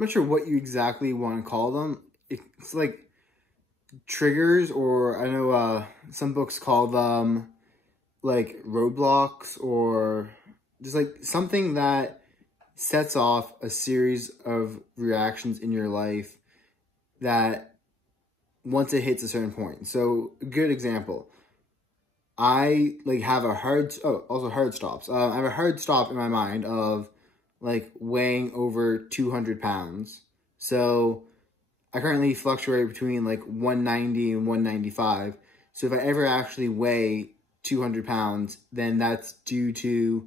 not sure what you exactly want to call them. It's like triggers, or I know some books call them like roadblocks, or just like something that sets off a series of reactions in your life that once it hits a certain point. So a good example, I like have a hard, also hard stops. I have a hard stop in my mind of like weighing over 200 pounds. So I currently fluctuate between like 190 and 195. So if I ever actually weigh 200 pounds, then that's due to,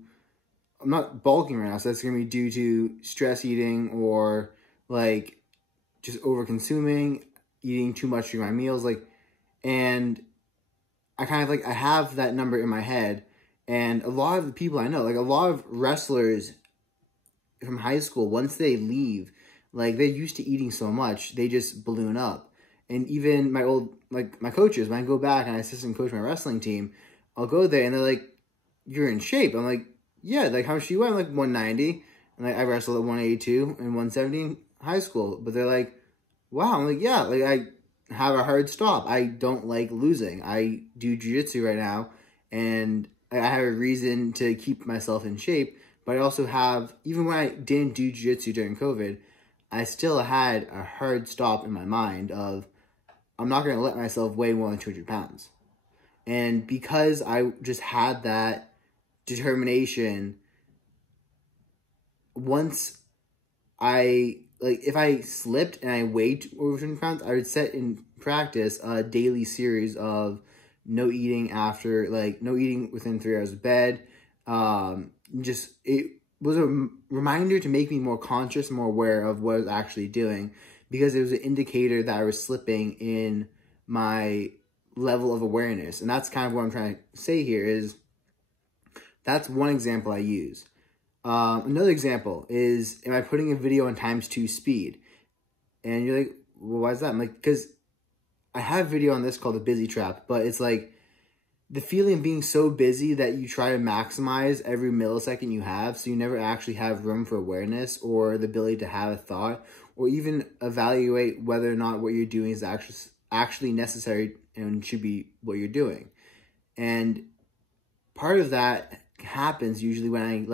I'm not bulking right now, so that's going to be due to stress eating, or like just over consuming, eating too much during my meals. Like, and I kind of like, I have that number in my head, and a lot of the people I know, like a lot of wrestlers from high school, once they leave, like they're used to eating so much, they just balloon up. And even my old, like my coaches, when I go back and I assistant coach my wrestling team, I'll go there and they're like, "You're in shape." I'm like, "Yeah, like how much do you weigh?" I'm like 190. And like I wrestled at 182 and 170 in high school. But they're like, "Wow." I'm like, "Yeah, like I have a hard stop. I don't like losing. I do jiu-jitsu right now, and I have a reason to keep myself in shape." But I also have, even when I didn't do jiu-jitsu during COVID, I still had a hard stop in my mind of, I'm not going to let myself weigh more than 200 pounds. And because I just had that determination, once I, like, if I slipped and I weighed over 200 pounds, I would set in practice a daily series of no eating after, like, no eating within 3 hours of bed. Just, it was a reminder to make me more conscious, more aware of what I was actually doing, because it was an indicator that I was slipping in my level of awareness. And that's kind of what I'm trying to say here is, that's one example I use. Another example is, am I putting a video on ×2 speed? And you're like, well, why is that? I'm like, because I have a video on this called The Busy Trap, but it's like the feeling of being so busy that you try to maximize every millisecond you have, so you never actually have room for awareness or the ability to have a thought, or even evaluate whether or not what you're doing is actually necessary and should be what you're doing. And part of that happens usually when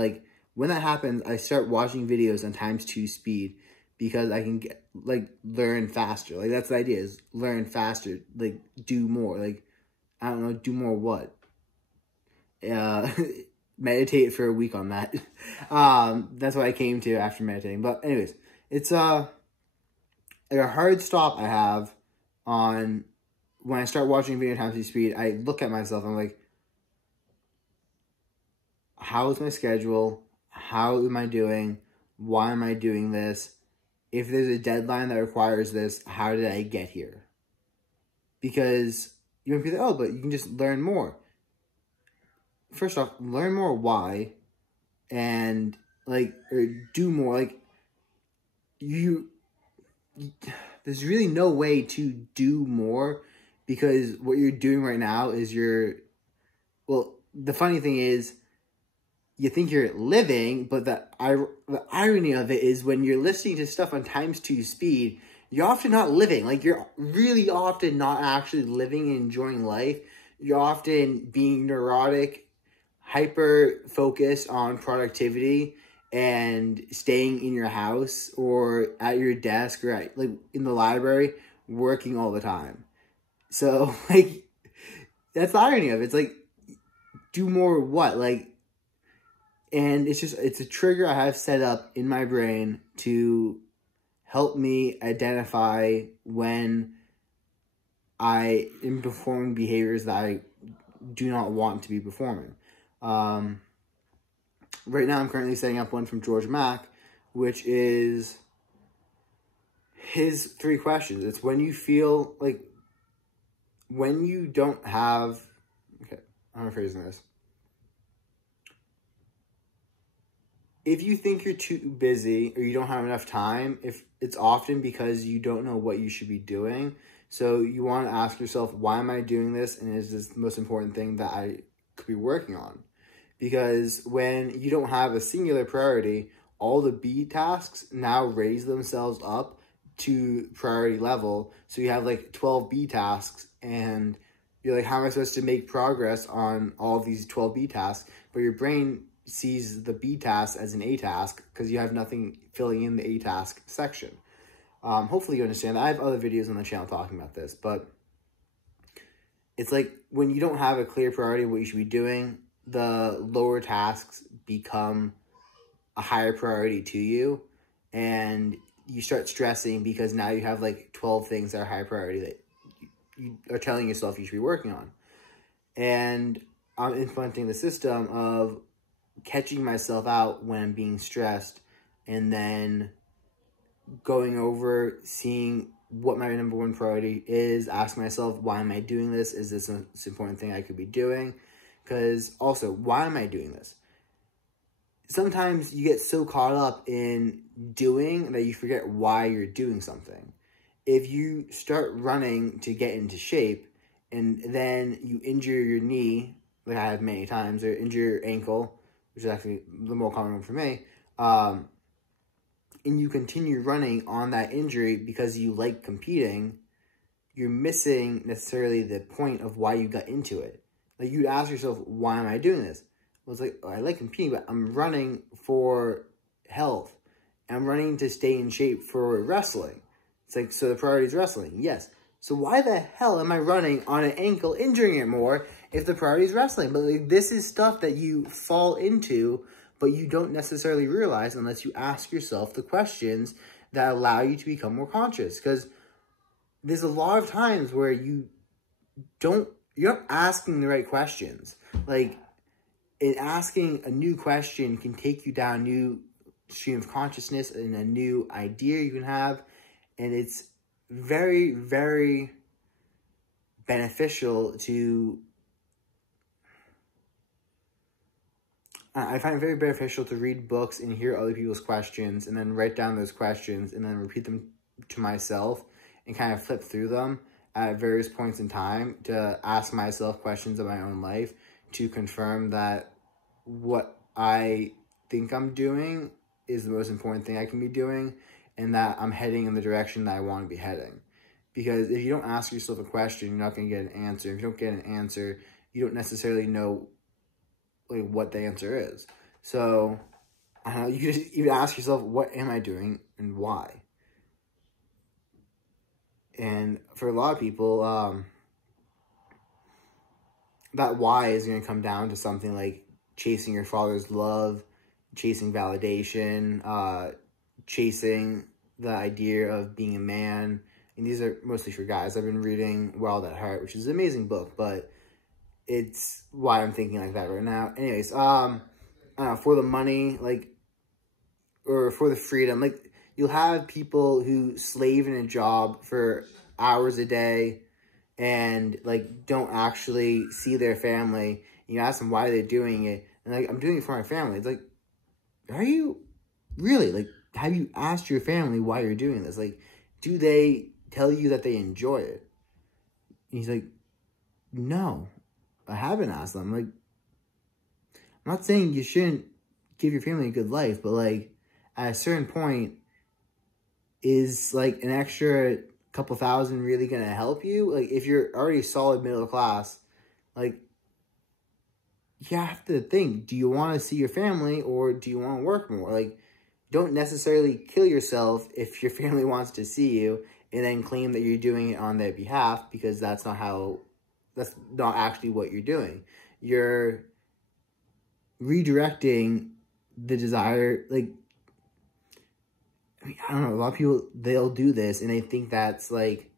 when that happens, I start watching videos on ×2 speed, because I can get, learn faster. Like, that's the idea, is learn faster, like, do more, like, I don't know, do more what? Meditate for a week on that. That's what I came to after meditating. But anyways, it's like a hard stop I have on when I start watching video ×2 speed. I look at myself, I'm like, how is my schedule? How am I doing? Why am I doing this? If there's a deadline that requires this, how did I get here? Because you might be like, oh, but you can just learn more. First off, learn more why, and or do more. There's really no way to do more, because what you're doing right now is the funny thing is, you think you're living, but the irony of it is, when you're listening to stuff on ×2 speed, you're often not living. Like, you're really often not actually living and enjoying life. You're often being neurotic, hyper-focused on productivity, and staying in your house or at your desk or in the library, working all the time. So, that's the irony of it. It's like, do more what? And it's a trigger I have set up in my brain to help me identify when I am performing behaviors that I do not want to be performing. Right now I'm currently setting up one from George Mack, which is his 3 questions. It's when you feel when you don't have, okay, I'm rephrasing this. If you think you're too busy or you don't have enough time, if it's often because you don't know what you should be doing. So you want to ask yourself, why am I doing this? And is this the most important thing that I could be working on? Because when you don't have a singular priority, all the B tasks now raise themselves up to priority level. So you have like 12 B tasks, and you're like, how am I supposed to make progress on all of these 12 B tasks? But your brain sees the B task as an A task because you have nothing filling in the A task section. Hopefully you understand that. I have other videos on the channel talking about this, but it's like when you don't have a clear priority of what you should be doing, the lower tasks become a higher priority to you, and you start stressing because now you have like 12 things that are high priority that you are telling yourself you should be working on. And I'm implementing the system of catching myself out when I'm being stressed, and then going over, seeing what my number one priority is, ask myself, why am I doing this? Is this the most important thing I could be doing? Because also, why am I doing this? Sometimes you get so caught up in doing that you forget why you're doing something. If you start running to get into shape, and then you injure your knee, like I have many times, or injure your ankle, which is actually the more common one for me, and you continue running on that injury because you like competing, you're missing necessarily the point of why you got into it. Like, you'd ask yourself, why am I doing this? Well, it's like, oh, I like competing, but I'm running for health. I'm running to stay in shape for wrestling. It's like, so the priority is wrestling. Yes. So why the hell am I running on an ankle, injuring it more, if the priority is wrestling? But like, this is stuff that you fall into, but you don't necessarily realize unless you ask yourself the questions that allow you to become more conscious. Because there's a lot of times where you're not asking the right questions. Like, asking a new question can take you down a new stream of consciousness and a new idea you can have. And it's very, very beneficial to... I find it very beneficial to read books and hear other people's questions and then write down those questions and then repeat them to myself and kind of flip through them at various points in time to ask myself questions of my own life to confirm that what I think I'm doing is the most important thing I can be doing, and that I'm heading in the direction that I want to be heading. Because if you don't ask yourself a question, you're not going to get an answer. If you don't get an answer, you don't necessarily know like what the answer is. So, I don't know, you ask yourself, what am I doing and why? And for a lot of people, that why is going to come down to something like chasing your father's love, chasing validation, chasing the idea of being a man. And these are mostly for guys. I've been reading Wild at Heart, which is an amazing book, but it's why I'm thinking like that right now. Anyways, I don't know, for the money, like, or for the freedom, like, you'll have people who slave in a job for hours a day and, like, don't actually see their family. You ask them why they're doing it, and, like, I'm doing it for my family. It's like, are you really? Like, have you asked your family why you're doing this? Like, do they tell you that they enjoy it? And he's like, no, I haven't asked them. Like, I'm not saying you shouldn't give your family a good life, but, like, at a certain point, is, like, an extra couple thousand really going to help you? Like, if you're already solid middle class, like, you have to think, do you want to see your family or do you want to work more? Like, don't necessarily kill yourself if your family wants to see you and then claim that you're doing it on their behalf, because that's not actually what you're doing. You're redirecting the desire, like, I mean, I don't know, a lot of people, they'll do this and they think that's like,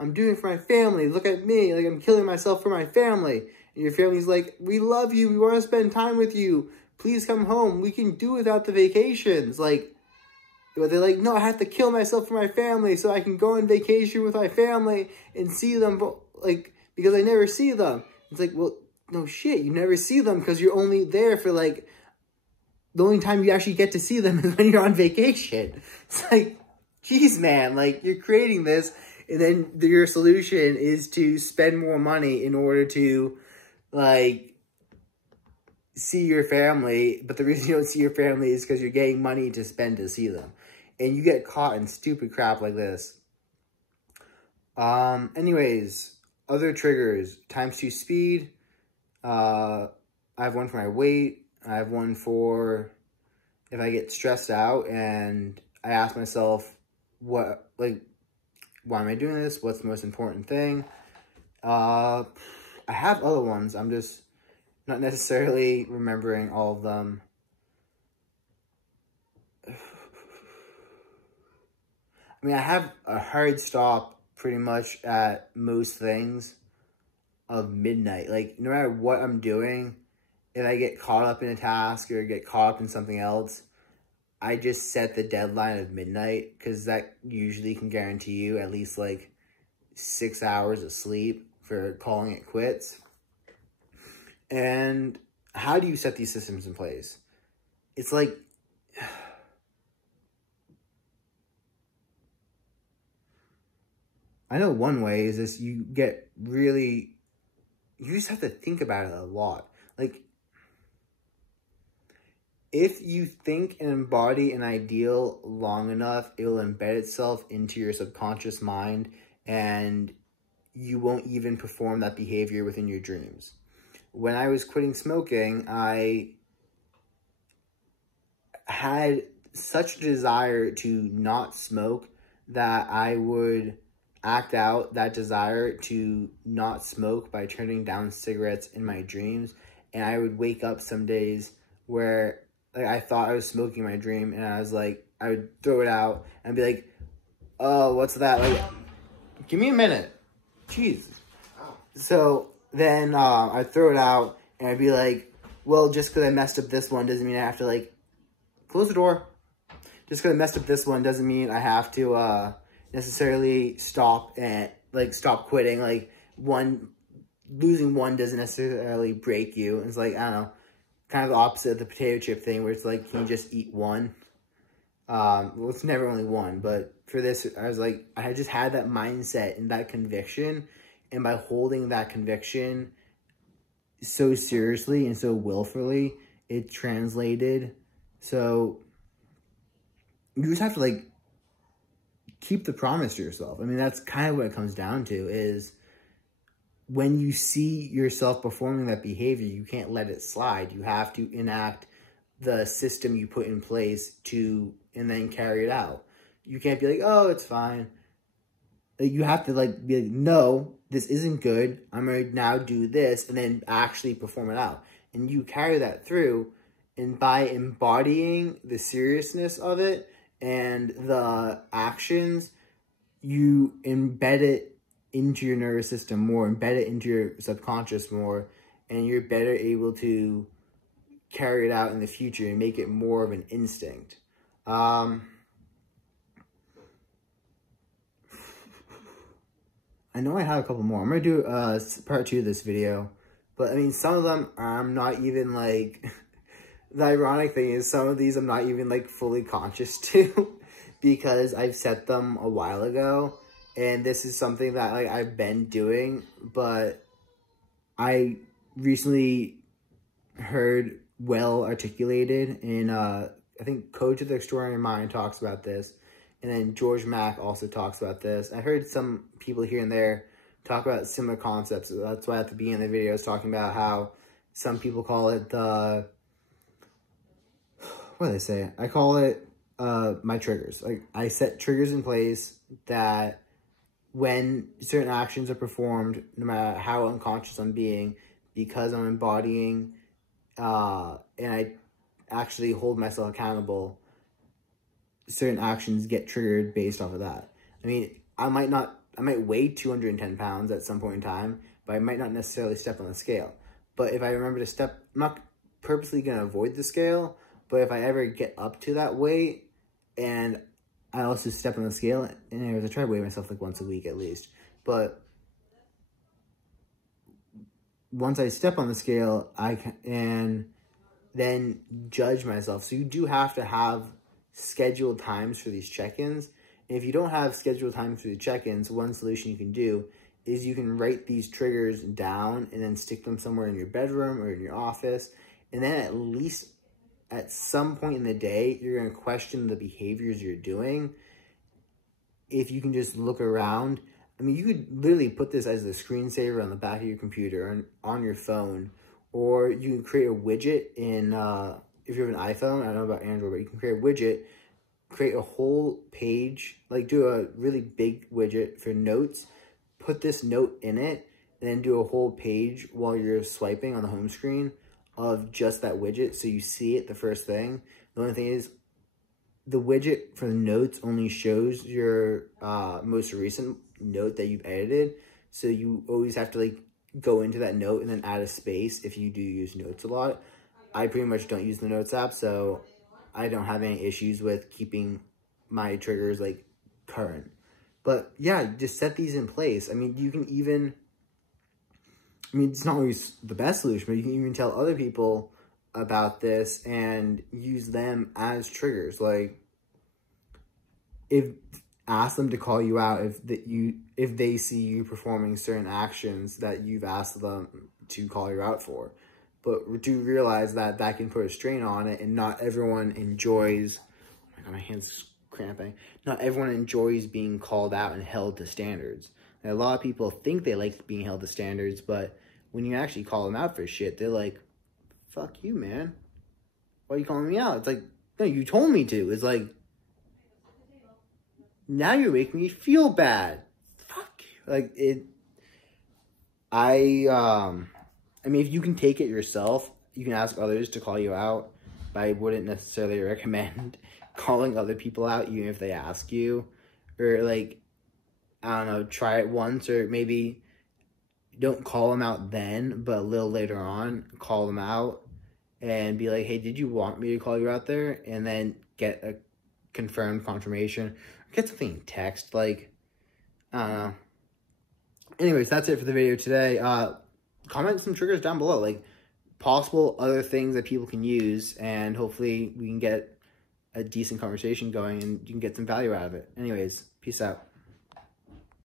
I'm doing it for my family, look at me, like, I'm killing myself for my family. And your family's like, we love you, we want to spend time with you, please come home, we can do without the vacations. Like, but they're like, no, I have to kill myself for my family so I can go on vacation with my family and see them, like, because I never see them. It's like, well, no shit, you never see them because you're only there for, like, the only time you actually get to see them is when you're on vacation. It's like, geez, man, like, you're creating this, and then your solution is to spend more money in order to, like, see your family, but the reason you don't see your family is because you're getting money to spend to see them. And you get caught in stupid crap like this. Anyways, other triggers. ×2 speed. I have one for my weight. I have one for if I get stressed out and I ask myself, why am I doing this? What's the most important thing? I have other ones. I'm just not necessarily remembering all of them. I mean, I have a hard stop pretty much at most things of midnight. Like, no matter what I'm doing, if I get caught up in a task or get caught up in something else, I just set the deadline of midnight, because that usually can guarantee you at least like 6 hours of sleep for calling it quits. And how do you set these systems in place? It's like, I know one way is this: you just have to think about it a lot. Like, if you think and embody an ideal long enough, it will embed itself into your subconscious mind, and you won't even perform that behavior within your dreams. When I was quitting smoking, I had such a desire to not smoke that I would act out that desire to not smoke by turning down cigarettes in my dreams. And I would wake up some days where I thought I was smoking my dream, and I was like, I would throw it out and be like, oh, what's that? Like, give me a minute. Jeez. So then I'd throw it out, and I'd be like, well, just because I messed up this one doesn't mean I have to, like, close the door. Just because I messed up this one doesn't mean I have to necessarily stop quitting. Like, losing one doesn't necessarily break you. It's like, I don't know, kind of the opposite of the potato chip thing, where it's like, can you just eat one? Well, it's never only one, but for this, I was like, I just had that mindset and that conviction, and by holding that conviction so seriously and so willfully, it translated. So you just have to, like, keep the promise to yourself. I mean, that's kind of what it comes down to, is when you see yourself performing that behavior, you can't let it slide. You have to enact the system you put in place and then carry it out. You can't be like, oh, it's fine. Like, you have to, like, be like, no, this isn't good. I'm going to now do this, and then actually perform it out. And you carry that through, and by embodying the seriousness of it and the actions, you embed it into your nervous system more, embed it into your subconscious more, and you're better able to carry it out in the future and make it more of an instinct. I know I have a couple more. I'm going to do part 2 of this video, but I mean, some of them I'm not even, like, the ironic thing is some of these I'm not even, like, fully conscious to because I've set them a while ago. And this is something that, like, I've been doing, but I recently heard well articulated in, I think Code to the Extraordinary Mind talks about this, and then George Mack also talks about this. I heard some people here and there talk about similar concepts. That's why at the beginning of the video I was talking about how some people call it the, what do they say? I call it my triggers. Like, I set triggers in place that when certain actions are performed, no matter how unconscious I'm being, because I'm embodying and I actually hold myself accountable, certain actions get triggered based off of that. I mean, I might weigh 210 pounds at some point in time, but I might not necessarily step on the scale. But if I remember to step, I'm not purposely going to avoid the scale, but if I ever get up to that weight and I also step on the scale, and I try to weigh myself like once a week at least. But once I step on the scale, I can then judge myself. So you do have to have scheduled times for these check-ins. And if you don't have scheduled times for the check-ins, one solution you can do is you can write these triggers down and then stick them somewhere in your bedroom or in your office. And then at least at some point in the day, you're going to question the behaviors you're doing. If you can just look around, I mean, you could literally put this as a screensaver on the back of your computer and on your phone, or you can create a widget in, if you have an iPhone, I don't know about Android, but you can create a widget, create a whole page, like do a really big widget for notes, put this note in it, and then do a whole page while you're swiping on the home screen of just that widget, so you see it the first thing. The only thing is, the widget for the notes only shows your most recent note that you've edited, so you always have to like go into that note and then add a space if you do use notes a lot. I pretty much don't use the notes app, so I don't have any issues with keeping my triggers like current. But yeah, just set these in place. I mean, you can even, I mean, it's not always the best solution, but you can even tell other people about this and use them as triggers. Like, ask them to call you out if they see you performing certain actions that you've asked them to call you out for. But do realize that that can put a strain on it, and not everyone enjoys, oh my god, my hand's cramping. Not everyone enjoys being called out and held to standards. And a lot of people think they like being held to standards, but when you actually call them out for shit, they're like, fuck you, man. Why are you calling me out? It's like, no, you told me to. It's like, now you're making me feel bad. Fuck you. Like, I mean, if you can take it yourself, you can ask others to call you out, but I wouldn't necessarily recommend calling other people out, even if they ask you. Or, like, I don't know, try it once, or maybe don't call them out then, but a little later on, call them out and be like, hey, did you want me to call you out there? And then get a confirmed confirmation. Get something text, like, I don't know. Anyways, that's it for the video today. Comment some triggers down below, like possible other things that people can use, and hopefully we can get a decent conversation going and you can get some value out of it. Anyways, peace out.